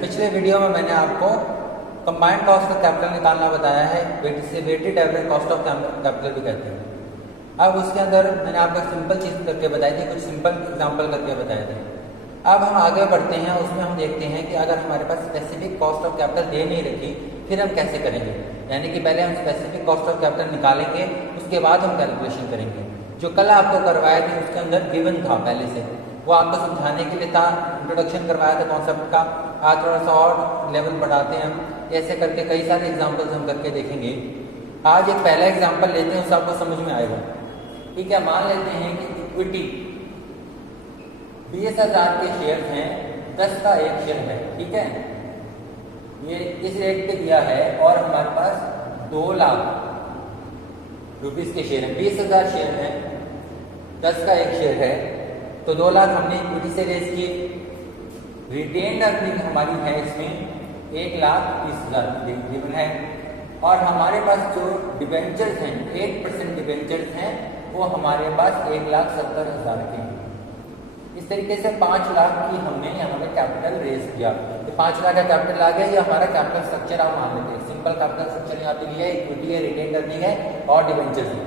पिछले वीडियो में मैंने आपको कंबाइंड कॉस्ट ऑफ कैपिटल निकालना बताया है, weighted average cost of capital भी कहते हैं। अब उसके अंदर मैंने आपको सिंपल चीज़ करके बताई थी, कुछ सिंपल एग्जांपल करके बताए थे। अब हम आगे बढ़ते हैं, उसमें हम देखते हैं कि अगर हमारे पास स्पेसिफिक कॉस्ट ऑफ कैपिटल दे नहीं रखी फिर हम कैसे करेंगे। यानी कि पहले हम स्पेसिफिक कॉस्ट ऑफ कैपिटल निकालेंगे, उसके बाद हम कैलकुलेशन करेंगे। जो कल आपको करवाया था उसके अंदर गिवन था पहले से, वो आपको समझाने के लिए था, इंट्रोडक्शन करवाया था कॉन्सेप्ट का। आज थोड़ा सा और लेवल बढ़ाते हैं हम, ऐसे करके कई सारे एग्जांपल्स हम करके देखेंगे। आज एक पहला एग्जांपल लेते हैं, उससे आपको समझ में आएगा। ठीक है, मान लेते हैं कि इक्विटी 20,000 के शेयर हैं, 10 का एक शेयर है। ठीक है, ये इस रेट पे दिया है और हमारे पास 2 लाख रुपीस के शेयर है। 20,000 शेयर हैं, 10 का एक शेयर है, तो 2 लाख हमने इक्विटी से रेज की। रिटेन्ड अर्निंग हमारी है इसमें 1,30,000 गिवन है, और हमारे पास जो डिबेंचर्स हैं 8% डिबेंचर्स हैं, वो हमारे पास 1,70,000 के हैं। इस तरीके से 5 लाख की हमने यहाँ पे कैपिटल रेज किया। तो 5 लाख का कैपिटल आ गया, ये हमारा कैपिटल स्ट्रक्चर आप मान लेते हैं। सिंपल कैपिटल स्ट्रक्चर यहाँ पे लिया है, इक्विटी है, रिटेन्ड अर्निंग है और डिबेंचर्स है।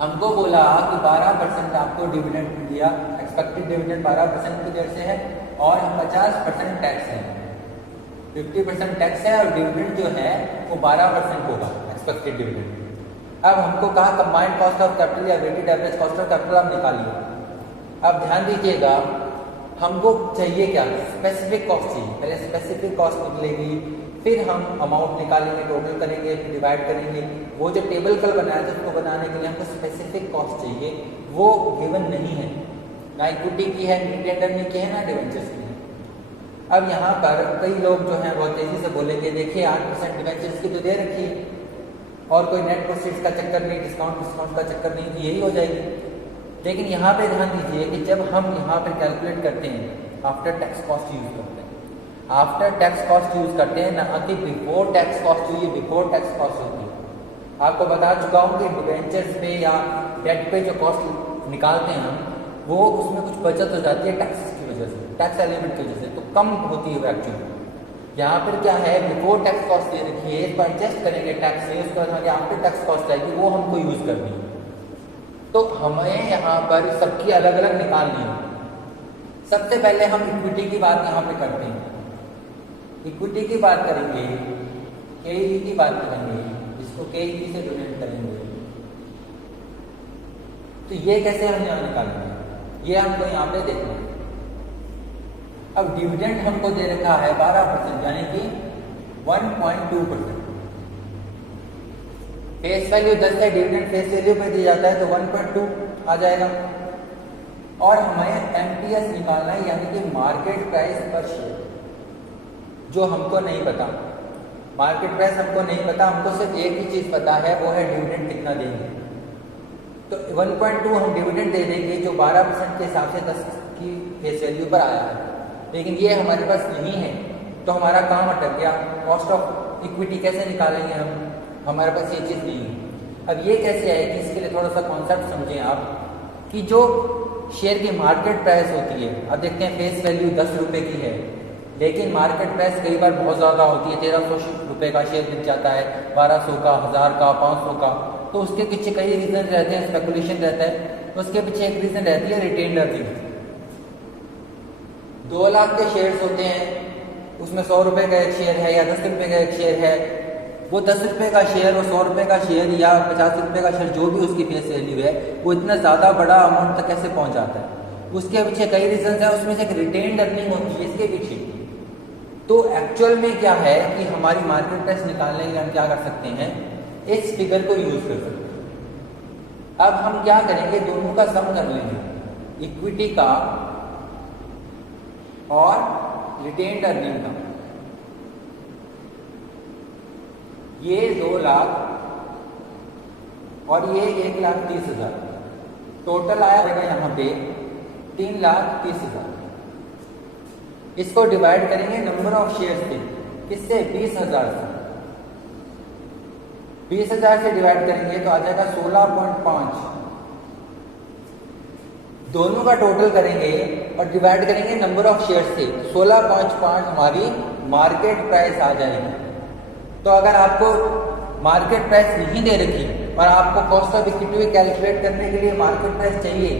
हमको बोला कि 12% आपको डिविडेंड दिया, एक्सपेक्टेड डिविडेंड 12% की दर से है और 50% टैक्स है, 50% टैक्स है और डिविडेंड जो है वो 12% होगा एक्सपेक्टेड डिविडेंड। अब हमको कहा कंबाइंड कॉस्ट ऑफ कैपिटल या weighted average cost of capital आप निकालिए। अब ध्यान दीजिएगा, हमको चाहिए क्या, स्पेसिफिक कॉस्ट चाहिए। पहले स्पेसिफिक कॉस्ट निकलेगी, फिर हम अमाउंट निकालेंगे, टोटल करेंगे, फिर डिवाइड करेंगे। वो जो टेबल कल बनाया था उसको बनाने के लिए हमको स्पेसिफिक कॉस्ट चाहिए, वो गिवन नहीं है, ना इक्विटी की है, रिटेन्ड अर्निंग की है, ना डिवेंचर्स की है। अब यहाँ पर कई लोग जो हैं बहुत तेजी से बोलेंगे, देखिए 8% डिवेंचर्स की तो दे रखी है और कोई नेट प्रोसीड्स का चक्कर नहीं, डिस्काउंट का चक्कर नहीं, तो यही हो जाएगी। लेकिन यहाँ पे ध्यान दीजिए कि जब हम यहाँ पर कैलकुलेट करते हैं आफ्टर टैक्स कॉस्ट यूज करते हैं, आफ्टर टैक्स कॉस्ट यूज करते हैं, ना कि बिफोर टैक्स कॉस्ट। जो ये बिफोर टैक्स कॉस्ट होती है, आपको बता चुका हूँ कि डिबेंचर्स पे या डेट पे जो कॉस्ट निकालते हैं हम, वो उसमें कुछ बचत हो जाती है टैक्स की वजह से, टैक्स एलिमेंट की वजह से, तो कम होती है एक्चुअली। यहाँ पर क्या है, बिफोर टैक्स कॉस्ट दे रखी है, इसको एडजस्ट करेंगे टैक्स से, उसके बाद हमारी आफ्टर टैक्स कॉस्ट आएगी, वो हमको यूज करनी है। तो हमें यहाँ पर सबकी अलग अलग निकालनी है। सबसे पहले हम इक्विटी की बात यहाँ पे करते हैं। इक्विटी की बात करेंगे, केईई की बात करेंगे, इसको केईई से डोनेट करेंगे। तो ये कैसे हम यहाँ निकालेंगे, ये हमको यहाँ पे देखना है। अब डिविडेंड हमको दे रखा है 12%, यानी कि 1.2%। फेस वैल्यू 10 है, डिविडेंड फेस वैल्यू पे दिया जाता है तो 1.2 आ जाएगा। और हमें एमपीएस निकालना है, यानी कि मार्केट प्राइस पर शेयर, जो हमको नहीं पता। मार्केट प्राइस हमको नहीं पता, हमको सिर्फ एक ही चीज पता है, वो है डिविडेंड कितना देंगे। तो 1.2 हम डिविडेंड दे देंगे, जो 12% के हिसाब से 10 की फेस वैल्यू पर आया है। लेकिन ये हमारे पास नहीं है, तो हमारा काम अटक गया। कॉस्ट ऑफ इक्विटी कैसे निकालेंगे हम, हमारे पास ये चीज़ नहीं है। अब ये कैसे आएगी, इसके लिए थोड़ा सा कॉन्सेप्ट समझें आप, कि जो शेयर की मार्केट प्राइस होती है, अब देखते हैं फेस वैल्यू 10 रुपये की है, लेकिन मार्केट प्राइस कई बार बहुत ज़्यादा होती है, 1300 रुपये का शेयर बिक जाता है, 1200 का, 1000 का, 500 का। तो उसके पीछे कई रीज़न रहते हैं, स्पेकुलेशन रहता है। उसके पीछे एक रीज़न रहती है रिटेन्ड अर्निंग। 2 लाख के शेयर्स होते हैं, उसमें 100 रुपये का एक शेयर है या 10 रुपये का एक शेयर है। वो 10 रुपये का शेयर और 100 रुपये का शेयर या 50 रुपये का शेयर, जो भी उसकी फेस वैल्यू है, वो इतना ज़्यादा बड़ा अमाउंट तक कैसे पहुंच जाता है। उसके पीछे कई रीजन है, उसमें से एक रिटेन्ड अर्निंग होती है इसके पीछे। तो एक्चुअल में क्या है कि हमारी मार्केट प्राइस निकालने के लिए हम क्या कर सकते हैं, इस फिगर को यूज कर सकते हैं। अब हम क्या करेंगे, दोनों का सम कर लेंगे, इक्विटी का और रिटेन्ड अर्निंग का। ये 2 लाख और ये 1,30,000, टोटल आया रहेगा यहाँ पे 3,30,000। इसको डिवाइड करेंगे नंबर ऑफ शेयर्स से, किससे, 20,000 से। 20,000 से डिवाइड करेंगे तो आ जाएगा 16.5। दोनों का टोटल करेंगे और डिवाइड करेंगे नंबर ऑफ शेयर से, 16.5 हमारी मार्केट प्राइस आ जाएगी। तो अगर आपको मार्केट प्राइस नहीं दे रखी और आपको कॉस्ट ऑफ इक्विटी कैलकुलेट करने के लिए मार्केट प्राइस चाहिए,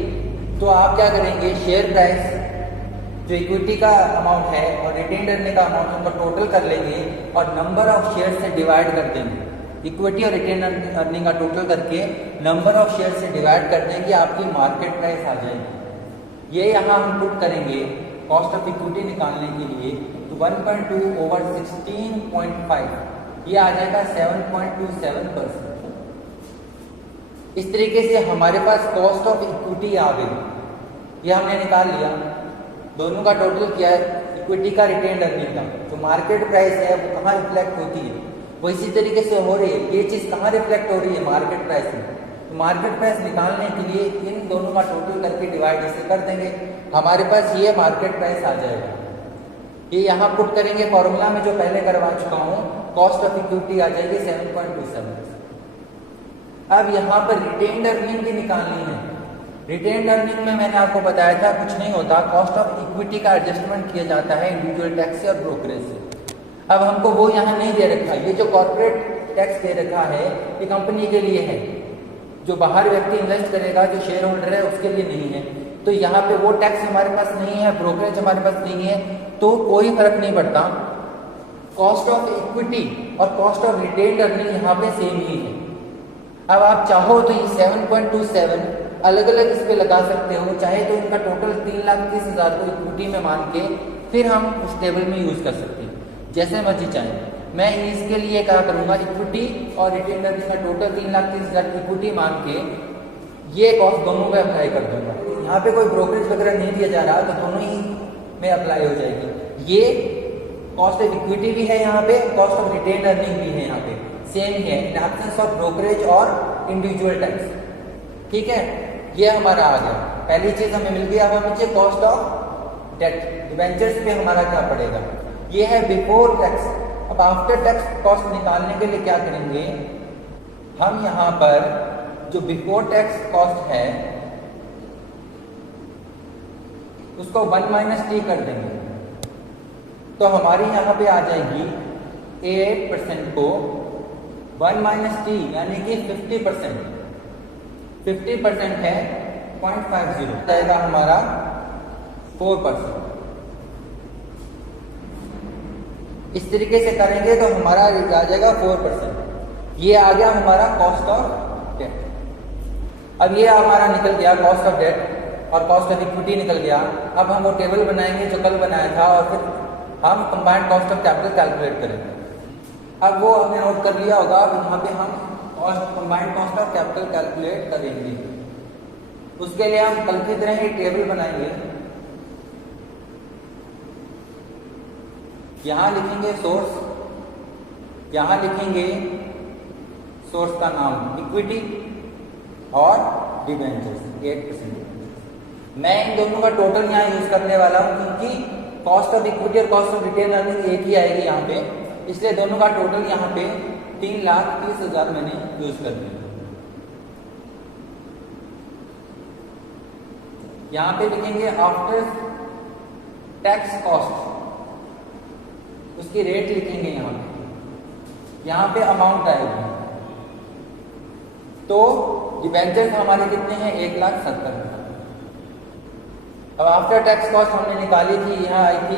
तो आप क्या करेंगे, शेयर प्राइस जो इक्विटी का अमाउंट है और रिटेन अर्निंग का अमाउंट उनका टोटल कर लेंगे और नंबर ऑफ शेयर से डिवाइड कर देंगे। इक्विटी और रिटेन अर्निंग का टोटल करके नंबर ऑफ शेयर से डिवाइड कर देंगे, आपकी मार्केट प्राइस आ जाएगी। ये यहाँ हम पुट करेंगे कॉस्ट ऑफ इक्विटी निकालने के लिए, तो 1.2 ओवर 16.5 ये आ जाएगा 7.27%। इस तरीके से हमारे पास कॉस्ट ऑफ इक्विटी आ गई, ये हमने निकाल लिया। दोनों का टोटल किया है, इक्विटी का रिटेन अर्निंग का, जो मार्केट प्राइस है वो कहाँ रिफ्लेक्ट होती है, वो इसी तरीके से हो रही है। ये चीज़ कहाँ रिफ्लेक्ट हो रही है, मार्केट प्राइस में। तो मार्केट प्राइस निकालने के लिए इन दोनों का टोटल करके डिवाइड ऐसे कर देंगे, हमारे पास ये मार्केट प्राइस आ जाएगा। ये यहाँ पुट करेंगे फॉर्मूला में जो पहले करवा चुका हूँ, कॉस्ट ऑफ इक्विटी आ जाएगी 7.27। अब यहाँ पर रिटेन अर्निंग भी निकालनी है। रिटेन अर्निंग में मैंने आपको बताया था कुछ नहीं होता, कॉस्ट ऑफ इक्विटी का एडजस्टमेंट किया जाता है इंडिविजुअल टैक्स से और ब्रोकरेज से। अब हमको वो यहाँ नहीं दे रखा, ये जो कॉर्पोरेट टैक्स दे रखा है ये कंपनी के लिए है, जो बाहर व्यक्ति इन्वेस्ट करेगा, जो शेयर होल्डर है उसके लिए नहीं है। तो यहाँ पे वो टैक्स हमारे पास नहीं है, ब्रोकरेज हमारे पास नहीं है, तो कोई फर्क नहीं पड़ता। कॉस्ट ऑफ इक्विटी और कॉस्ट ऑफ रिटेन अर्निंग यहाँ पे सेम ही है। अब आप चाहो तो ये 7.27 अलग अलग इस पे लगा सकते हो, चाहे तो इनका टोटल 3,30,000 को इक्विटी में मान के फिर हम उस टेबल में यूज कर सकते हैं, जैसे मर्जी चाहें। मैं इसके लिए क्या करूंगा, इक्विटी और रिटेन अर्निंग का टोटल 3,30,000 इक्विटी मान के ये कॉस्ट दोनों पे अप्लाई कर दूंगा। यहाँ पे कोई ब्रोकरेज वगैरह नहीं दिया जा रहा, तो दोनों ही में अप्लाई हो जाएगी। ये कॉस्ट ऑफ इक्विटी भी है यहाँ पे, कॉस्ट ऑफ रिटेन अर्निंग भी है यहाँ पे, सेम है इन एब्सेंस ऑफ ब्रोकरेज और इंडिविजुअल टैक्स। ठीक है, ये हमारा आ गया, पहली चीज हमें मिल गई। अब हमें चाहिए कॉस्ट ऑफ डेट, डिबेंचर्स पे हमारा क्या पड़ेगा, ये है बिफोर टैक्स। अब आफ्टर टैक्स कॉस्ट निकालने के लिए क्या करेंगे, हम यहाँ पर जो बिफोर टैक्स कॉस्ट है उसको 1 - t कर देंगे, तो हमारी यहाँ पे आ जाएगी 8% को 1 - t यानी कि 50%। 50% है 0.50, जाएगा हमारा 4%। इस तरीके से करेंगे तो हमारा आ जाएगा 4%। ये आ गया हमारा कॉस्ट ऑफ डेट। अब ये हमारा निकल गया कॉस्ट ऑफ डेट और कॉस्ट ऑफ इक्विटी निकल गया। अब हम वो टेबल बनाएंगे जो कल बनाया था और फिर हम combined cost of capital calculate करेंगे। अब वो हमने नोट कर लिया होगा, अब यहाँ पे हम combined cost of capital calculate करेंगे। उसके लिए हम कल की तरह ही टेबल बनाएंगे। यहां लिखेंगे सोर्स, यहां लिखेंगे सोर्स का नाम इक्विटी और डिबेंचर्स 8%। मैं इन दोनों का टोटल यहाँ यूज करने वाला हूँ, क्योंकि कॉस्ट ऑफ इक्विटी और कॉस्ट ऑफ रिटेन अर्निंग एक ही आएगी यहाँ पे, इसलिए दोनों का टोटल यहाँ पे 3,30,000 मैंने यूज कर दिया। यहाँ पे लिखेंगे आफ्टर टैक्स कॉस्ट, उसकी रेट लिखेंगे यहाँ पे अमाउंट आएगी। तो डिबेंचर्स हमारे कितने हैं, 1,70,000। अब आफ्टर टैक्स कॉस्ट हमने निकाली थी, यहाँ आई थी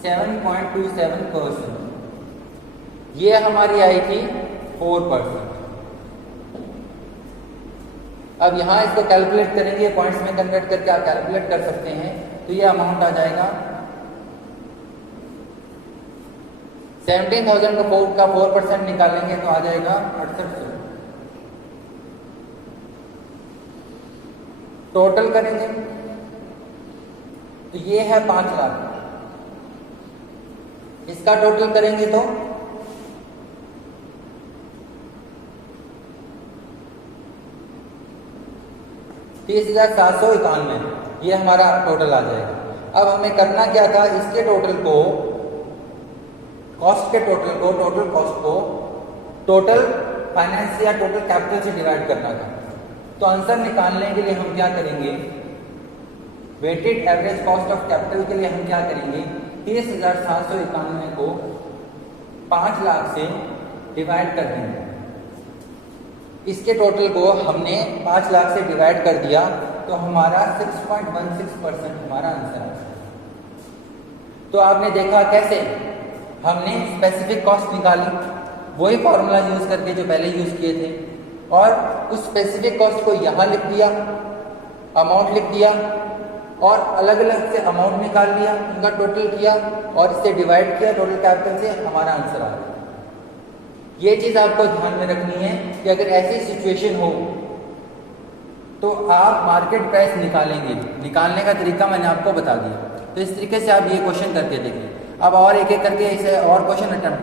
7.27%, ये हमारी आई थी 4%। अब यहाँ इसको कैलकुलेट करेंगे, पॉइंट्स में कन्वर्ट करके आप कैलकुलेट कर सकते हैं, तो ये अमाउंट आ जाएगा 17,000 का 4% निकालेंगे तो आ जाएगा 6800। टोटल करेंगे तो ये है 5 लाख, इसका टोटल करेंगे तो 30,791, ये हमारा टोटल आ जाएगा। अब हमें करना क्या था, इसके टोटल को, कॉस्ट के टोटल को, टोटल कॉस्ट को टोटल फाइनेंस या टोटल कैपिटल से डिवाइड करना था। तो आंसर निकालने के लिए हम क्या करेंगे, weighted average cost of capital के लिए हम क्या करेंगे, 30,791 को 5 लाख से डिवाइड कर देंगे। इसके टोटल को हमने 5 लाख से डिवाइड कर दिया तो हमारा 6.16% हमारा आंसर है। तो आपने देखा कैसे हमने स्पेसिफिक कॉस्ट निकाली, वही फॉर्मूला यूज करके जो पहले यूज किए थे, और उस स्पेसिफिक कॉस्ट को यहाँ लिख दिया, अमाउंट लिख दिया, और अलग अलग से अमाउंट निकाल लिया, उनका टोटल किया और इससे डिवाइड किया टोटल कैपिटल से, हमारा आंसर आ गया। ये चीज आपको ध्यान में रखनी है कि अगर ऐसी सिचुएशन हो तो आप मार्केट प्राइस निकालेंगे। निकालने का तरीका मैंने आपको बता दिया। तो इस तरीके से आप ये क्वेश्चन करके देखिए। अब और एक एक करके इसे और क्वेश्चन अटेम्प्ट